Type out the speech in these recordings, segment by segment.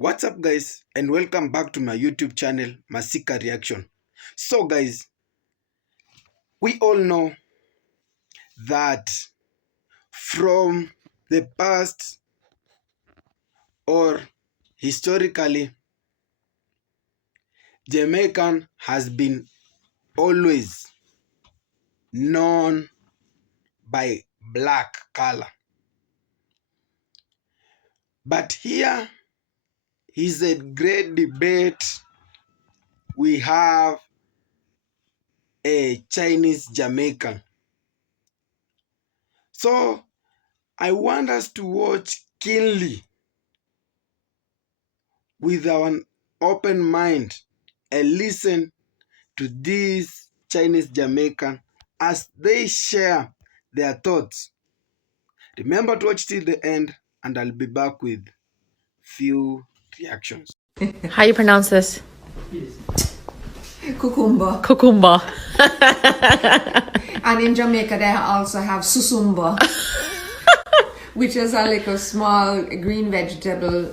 What's up guys, and welcome back to my YouTube channel Masika Reaction. So guys, we all know that from the past or historically, Jamaican has been always known by black color. But here is a great debate. We have a Chinese Jamaican. So I want us to watch keenly with our open mind and listen to these Chinese Jamaican as they share their thoughts. Remember to watch till the end, and I'll be back with few reactions. How you pronounce this? Cucumber. Cucumba. And in Jamaica, they also have susumba, which is a little small green vegetable,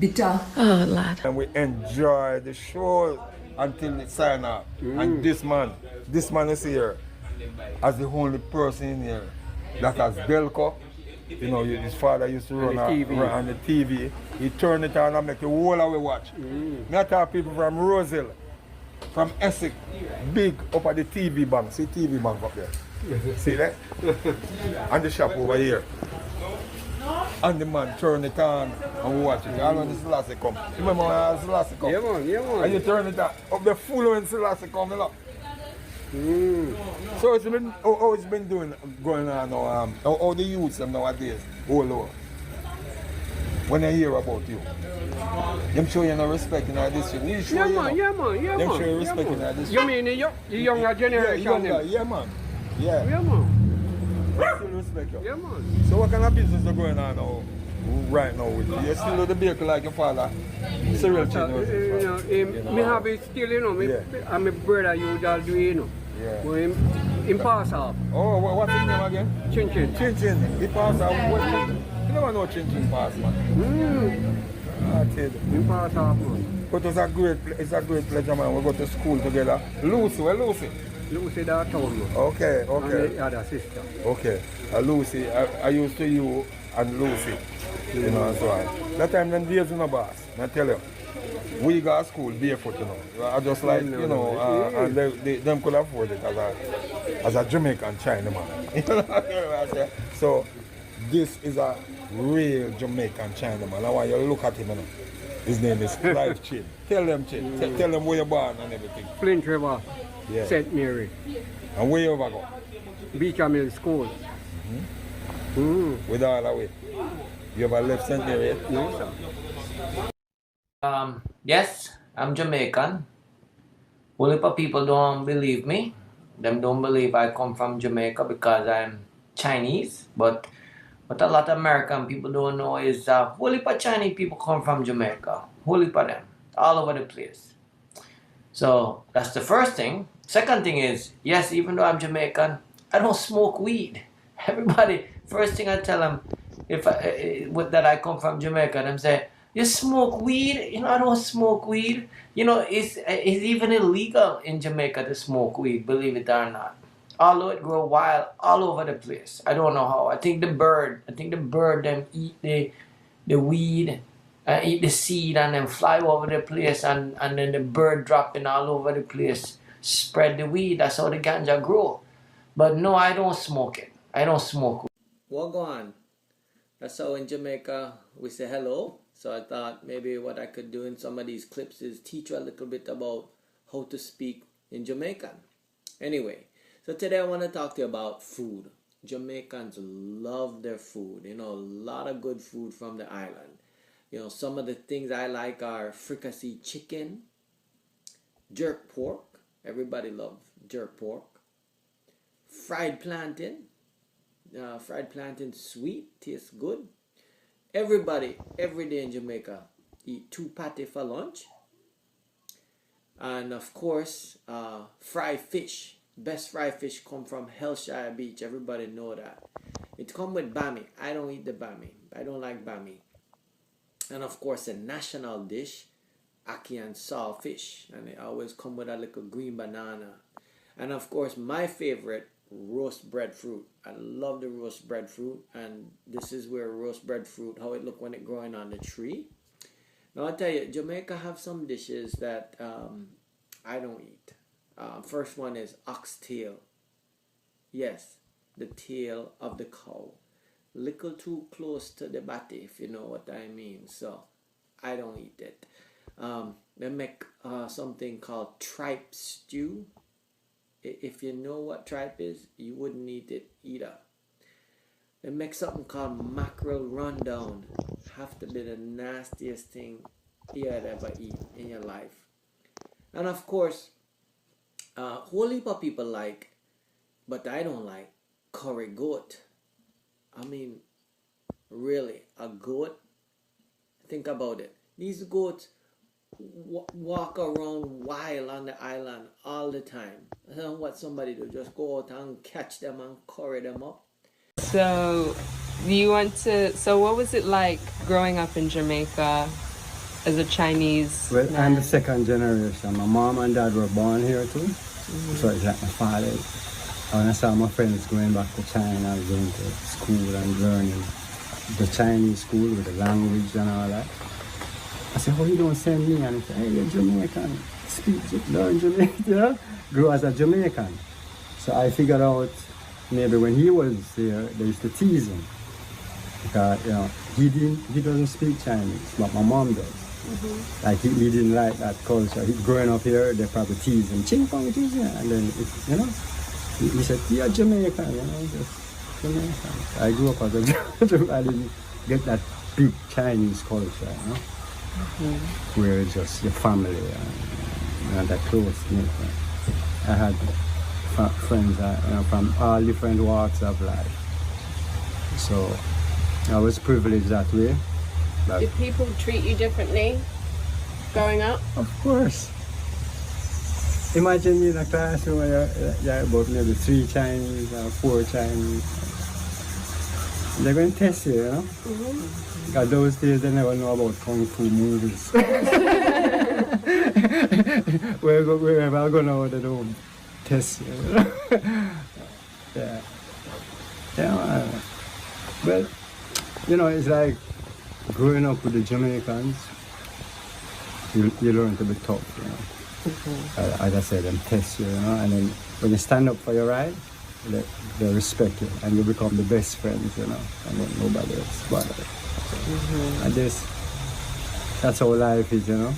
bitter. Oh, lad. And we enjoy the show until it sign up. And this man is here as the only person in here that has Delco. You know, his father used to run on the TV. He turned it on and make the whole of we watch. Me talk people from Roselle, from Essex, big up at the TV bank. See TV bank up there. See that? And the shop over here. And the man turn it on and we watch it. All when the Selassie come. Remember when Selassie come? Yeah man. And you turn it on up the full when Selassie come, you know. So it's been how it's been going on now, how the youths them nowadays all over. When they hear about you. Them show you no respect in our district. We show Yeah man. Them show you respect in our district. You mean the younger generation? Yeah man. Yeah Yeah. man. Still respect you. Yeah man. So what kind of business are going on now? Right now with you? You still do the baker like your father? Cereal chain. Me have it still, you know. And my brother you all do it, you know. Yeah. But him pass off. Oh, what's his name again? Chin Chin. Chin Chin. He pass out. You never know Chin Chin pass, man. I tell you. Him pass off, man. But it's a great pleasure, man. We go to school together. Lucy, where Lucy? Lucy that town, man. Okay. And the other sister. Okay. Lucy, I used to you and Lucy. You know, and so on. That time, them days in the boss. I tell you, we got to school barefoot, you know. I just like, you know, and them could afford it as a Jamaican Chinaman. You know what I say? So, this is a real Jamaican Chinaman. I want you to look at him, you know. His name is Clive Chin. Tell them, Chin. Tell them where you're born and everything. Flint River. Yeah. St. Mary. And where you ever go? Beecher Mill School. With all the way. You ever left St. Mary? No, sir. Yes, I'm Jamaican. Whole heap of people don't believe me. Them don't believe I come from Jamaica because I'm Chinese. But what a lot of American people don't know is whole heap of Chinese people come from Jamaica. Whole heap of them. All over the place. So that's the first thing. Second thing is, yes, even though I'm Jamaican, I don't smoke weed. Everybody, first thing I tell them, that I come from Jamaica, them say, you smoke weed? You know, I don't smoke weed. You know, it's even illegal in Jamaica to smoke weed, believe it or not. Although it grow wild all over the place. I don't know how. I think the bird them eat the weed, eat the seed and then fly over the place and then the bird dropping all over the place, spread the weed. That's how the ganja grow. But no, I don't smoke it. I don't smoke weed. What go on? That's how in Jamaica we say hello. So I thought maybe what I could do in some of these clips is teach you a little bit about how to speak in Jamaican. Anyway, so today I want to talk to you about food. Jamaicans love their food. You know, a lot of good food from the island. You know, some of the things I like are fricassee chicken, jerk pork. Everybody loves jerk pork. Fried plantain. Fried plantain sweet, tastes good. Everybody, every day in Jamaica, eat 2 patty for lunch. And of course, fried fish. Best fried fish come from Hellshire Beach. Everybody know that. It come with bami. I don't eat the bami. I don't like bami. And of course, the national dish, ackee and saltfish, and they always come with a little green banana. And of course, my favorite, roast breadfruit. I love the roast breadfruit, and this is where roast breadfruit, how it look when it growing on the tree. Now I'll tell you, Jamaica have some dishes that I don't eat. First one is oxtail. Yes, the tail of the cow. Little too close to the body, if you know what I mean. So I don't eat it. They make something called tripe stew. If you know what tripe is, you wouldn't eat it either. They make something called mackerel rundown. Have to be the nastiest thing you had ever eat in your life. And of course, whole heap of people like, but I don't like, curry goat. I mean, really, a goat? Think about it. These goats walk around wild on the island all the time. I don't know what somebody do, just go out and catch them and curry them up. So, what was it like growing up in Jamaica as a Chinese Well, man? I'm the second generation. My mom and dad were born here too. So it's like my father. When I saw my friends going back to China, going to school and learning the Chinese school with the language and all that, I said, "Oh, you don't send me?" And he said, "Hey, you're Jamaican. Learn Jamaican, you know? Grew as a Jamaican." So I figured out maybe when he was here, they used to tease him because he doesn't speak Chinese, but my mom does. Like he didn't like that culture. He growing up here, they probably tease him, "Ching pong, tease him," and then he said, "You're Jamaican, just Jamaican." I grew up as a Jamaican. I didn't get that big Chinese culture, where it's just your family and that close knit. I had friends from all different walks of life, so I was privileged that way. But Did people treat you differently growing up? of course. Imagine in a classroom where you're about maybe 3 Chinese or 4 Chinese. They're going to test you, Because those days they never know about Kung Fu movies. Wherever I go now, they don't test you, Yeah. But, it's like growing up with the Jamaicans, you learn to be tough, As I said, them test you, and then when you stand up for your right, they respect you, and you become the best friends, and then nobody else bothers. And that's how life is, You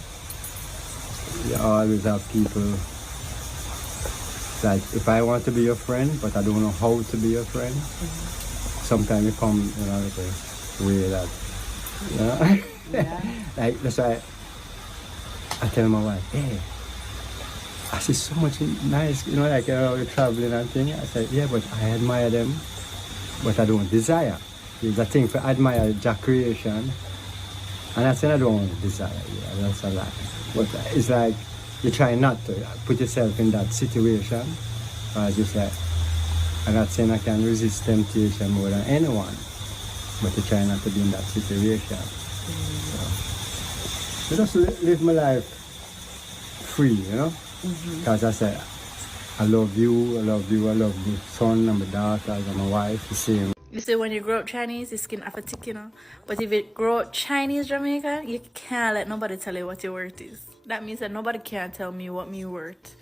always have people, like, if I want to be your friend, but I don't know how to be your friend, sometimes you come, like a way that, like, that's why I tell my wife, "Hey, I see so much nice, like we're traveling and things." I said, "Yeah, but I admire them, but I don't desire." There's a thing for admire Jack creation, and I said I don't desire. Yeah, that's a lie. But it's like you try not to put yourself in that situation, just like, I'm not saying I can resist temptation more than anyone, but you try not to be in that situation. So just live my life free, Because I said, I love you, I love my son and my daughters and my wife, the same. You see, when you grow up Chinese, your skin have a tick, But if you grow up Chinese Jamaican, you can't let nobody tell you what your worth is. That means that nobody can tell me what me worth.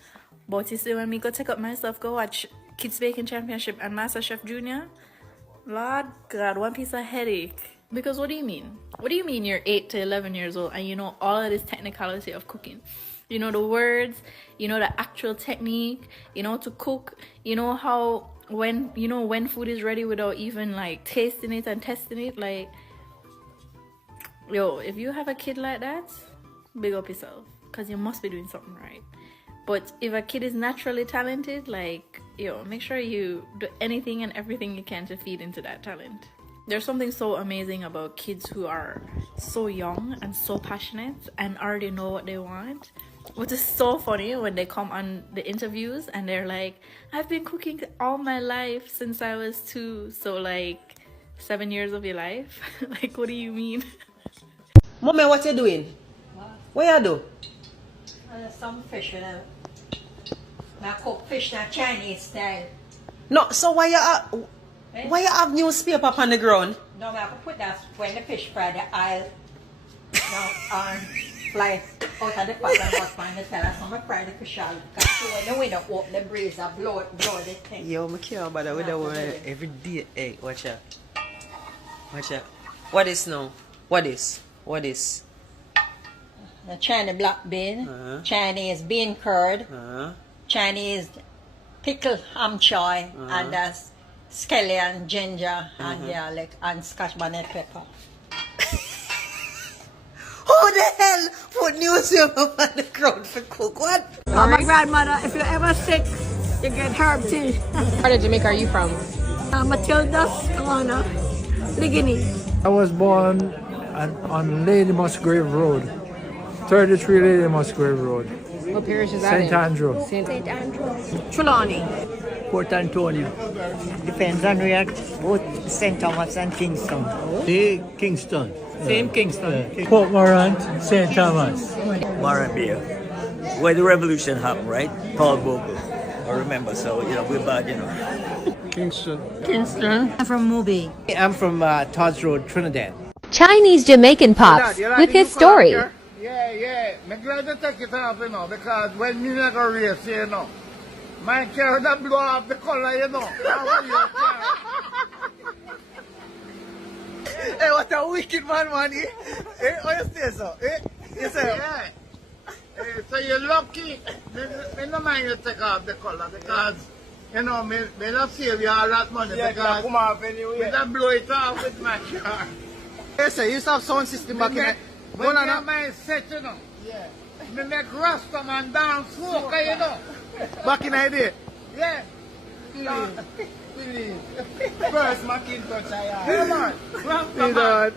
But you see, when me go take up myself, go watch Kids Baking Championship and Master Chef Junior, Lord God, one piece of headache. Because what do you mean? What do you mean you're 8 to 11 years old and you know all of this technicality of cooking? You know the words, you know the actual technique, you know to cook, you know how when food is ready without even like tasting it and testing it. Like, yo, if you have a kid like that, big up yourself, because you must be doing something right. But if a kid is naturally talented, like, make sure you do anything and everything you can to feed into that talent. There's something so amazing about kids who are so young and so passionate and already know what they want. Which is so funny when they come on the interviews and they're like, "I've been cooking all my life since I was 2. So like 7 years of your life? Like, what do you mean?" Mommy, what you doing? What you do? Some fish, you know. I cook fish in Chinese style. No, so why you have newspaper on the ground? No, I have to put that when the fish fry, the oil fly out of the pot and what's on the teller. So I fry the fish all because when the window open, the breeze are blow the thing. Yo, I care about that with the word every day. Hey, watch out. Watch out. What is now? What is? What is? The Chinese black bean, Chinese bean curd, Chinese pickled ham choy, and that's scallion, ginger, and garlic, and scotch bonnet pepper. Who the hell put newspaper on the ground for cook? What? My grandmother, if you're ever sick, you get herb tea. What part of Jamaica are you from? Matilda, Kalana, Ligini. I was born on Lady Musgrave Road, 33 Lady Musgrave Road. What parish is that St. Andrew. St. Andrew. Trelawney. Port Antonio. Depends on where, both St. Thomas and Kingston. Kingston. Same Kingston. Port Morant, St. Thomas. Marabia. Where the revolution happened, right? Paul Bogle. I remember, so, we're bad, Kingston. Kingston. I'm from Moby. I'm from Todd's Road, Trinidad. Chinese Jamaican Pops with his story. Yeah. I'm glad to take it off, because when me make a race, my car that blow off the color, Hey, what a wicked man, Hey, what you say so? You say? Yeah. So you're lucky. Me no mind you take off the color, because, me not save you all that money, because come off anyway. Me not blow it off with my car. Yes, sir, you used to have sound system back in it. When I my set, Yeah. Me make Rastaman dance soca, Back in the day. Yeah. Believe. First Macintosh I have. Yeah, man. Rastaman.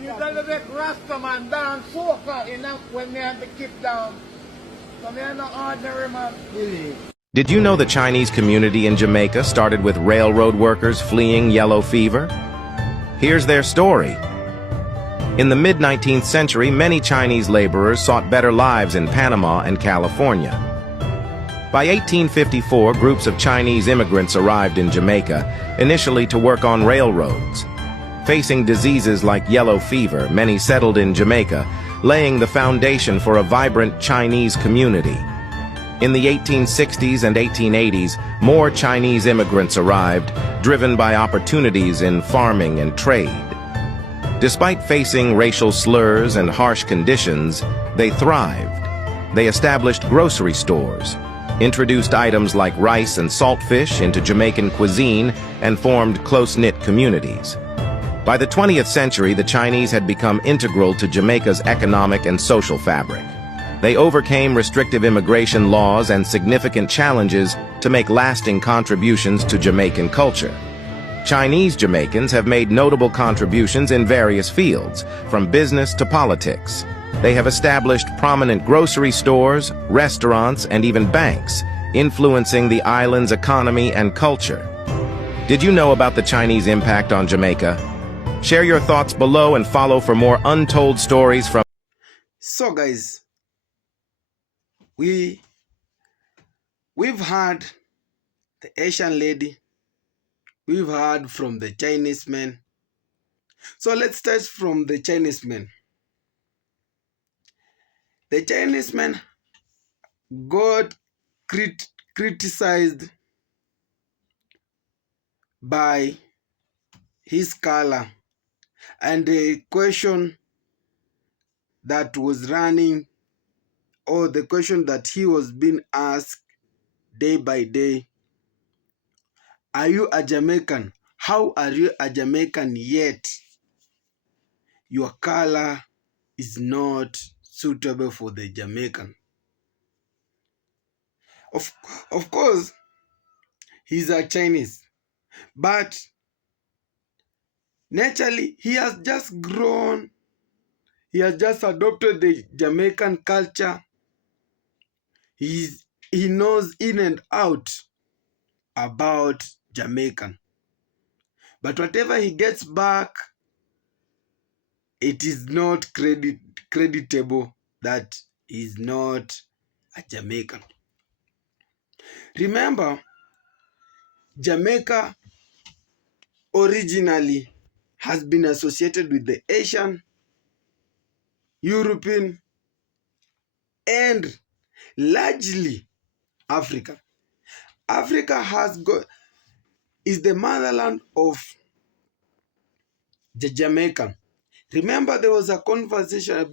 You gotta make Rastaman dance soca, when me have to keep down. So me are not ordinary man. Believe. Did you know the Chinese community in Jamaica started with railroad workers fleeing yellow fever? Here's their story. In the mid-19th century, many Chinese laborers sought better lives in Panama and California. By 1854, groups of Chinese immigrants arrived in Jamaica, initially to work on railroads. Facing diseases like yellow fever, many settled in Jamaica, laying the foundation for a vibrant Chinese community. In the 1860s and 1880s, more Chinese immigrants arrived, driven by opportunities in farming and trade. Despite facing racial slurs and harsh conditions, they thrived. They established grocery stores, introduced items like rice and saltfish into Jamaican cuisine, and formed close-knit communities. By the 20th century, the Chinese had become integral to Jamaica's economic and social fabric. They overcame restrictive immigration laws and significant challenges to make lasting contributions to Jamaican culture. Chinese Jamaicans have made notable contributions in various fields, from business to politics. They have established prominent grocery stores, restaurants, and even banks, influencing the island's economy and culture. Did you know about the Chinese impact on Jamaica? Share your thoughts below and follow for more untold stories from... So guys, we've heard the Asian lady, we've heard from the Chinese men. So let's start from the Chinese men. The Chinese men got criticized by his color, and the question that was running, or the question that he was being asked day by day: are you a Jamaican? How are you a Jamaican yet your color is not suitable for the Jamaican? Of course, he's a Chinese, but naturally he has just grown. He has just adopted the Jamaican culture. He knows in and out about Jamaican. But whatever he gets back, it is not creditable that he's not a Jamaican. Remember, Jamaica originally has been associated with the Asian, European, and largely Africa. Africa is the motherland of the Jamaican. Remember, there was a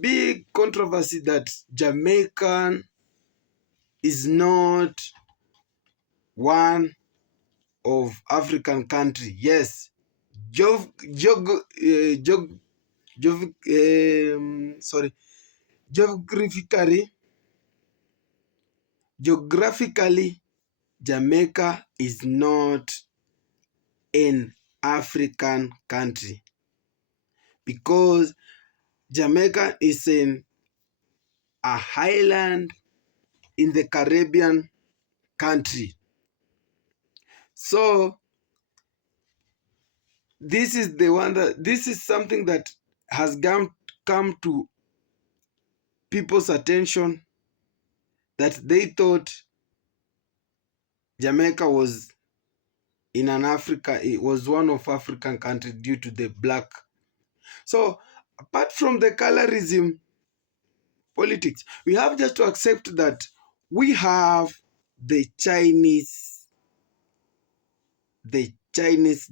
big controversy that Jamaican is not one of African country. Yes, geographically, Jamaica is not an African country because Jamaica is in a highland in the Caribbean country. So this is something that has come to people's attention, that they thought Jamaica was it was one of African countries due to the black. So apart from the colorism politics, we have just to accept that we have the Chinese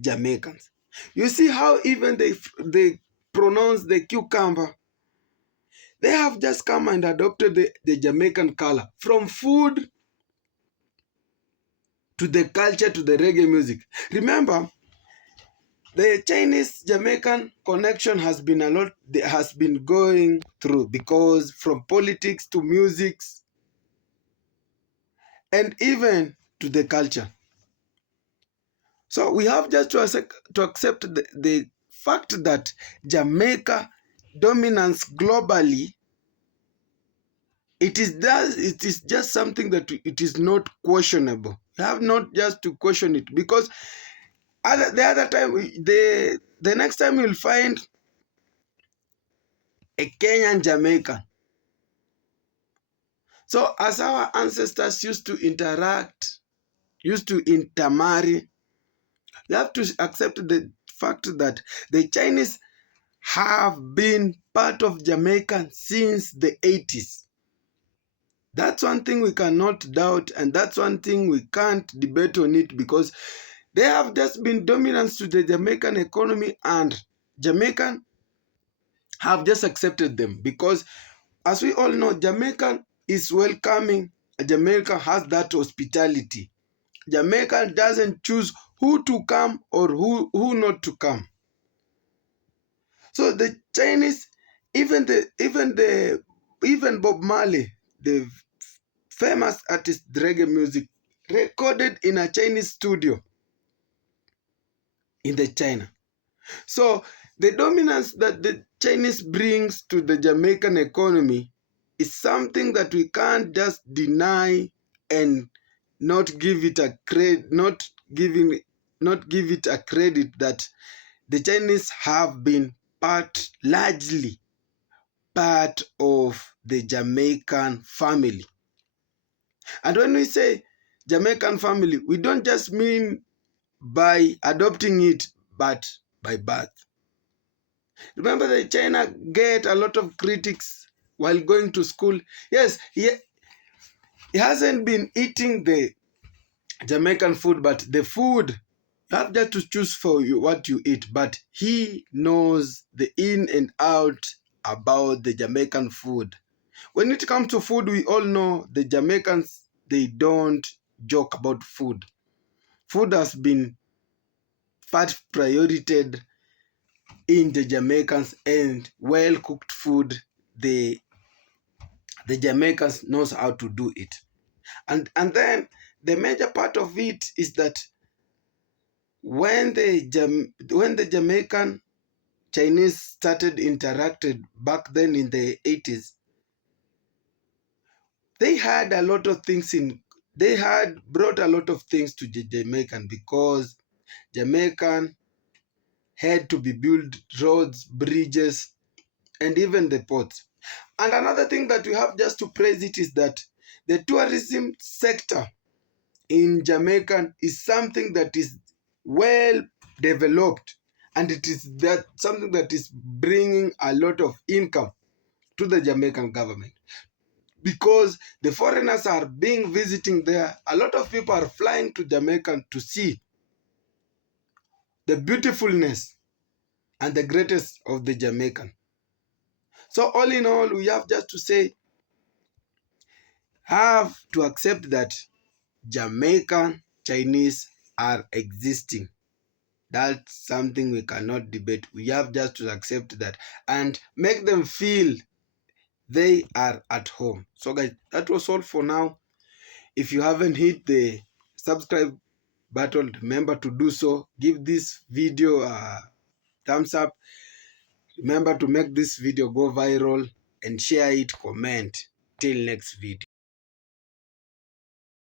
Jamaicans. You see how even they pronounce the cucumber. They have just come and adopted the Jamaican color, from food to the culture to the reggae music. Remember, the Chinese Jamaican connection has been going through, because from politics to music and even to the culture. So we have just to accept the fact that Jamaica dominance globally. It is just something that it is not questionable. You have not just to question it, because the next time you'll find a Kenyan Jamaican. So as our ancestors used to interact, used to intermarry, you have to accept the fact that the Chinese have been part of Jamaica since the 80s. That's one thing we cannot doubt, and that's one thing we can't debate on it, because they have just been dominant to the Jamaican economy, and Jamaican have just accepted them, because as we all know, Jamaican is welcoming. Jamaica has that hospitality. Jamaica doesn't choose who to come or who not to come. So the Chinese, even Bob Marley, the famous artist reggae music, recorded in a Chinese studio in the China. So the dominance that the Chinese brings to the Jamaican economy is something that we can't just deny and not give it a credit, not give it a credit that the Chinese have been largely part of the Jamaican family. And when we say Jamaican family, we don't just mean by adopting it, but by birth. Remember that China get a lot of critics while going to school. Yes, he hasn't been eating the Jamaican food, but the food, you have just to choose for you what you eat. But he knows the in and out about the Jamaican food. When it comes to food, we all know the Jamaicans, they don't joke about food. Food has been first prioritized in the Jamaicans, and well-cooked food, the Jamaicans knows how to do it. And then the major part of it is that when the Jamaican Chinese started interacted back then in the 80s, they had brought a lot of things to the Jamaican, because Jamaican had to be built roads, bridges, and even the ports. And another thing that we have just to praise it is that the tourism sector in Jamaica is something that is well developed, and it is that something that is bringing a lot of income to the Jamaican government, because the foreigners are being visiting there. A lot of people are flying to Jamaica to see the beautifulness and the greatest of the Jamaican. So all in all, we have just to say, have to accept that Jamaican Chinese are existing. That's something we cannot debate. We have just to accept that and make them feel they are at home. So guys, that was all for now. If you haven't hit the subscribe button, remember to do so. Give this video a thumbs up. Remember to make this video go viral and share it, comment. Till next video.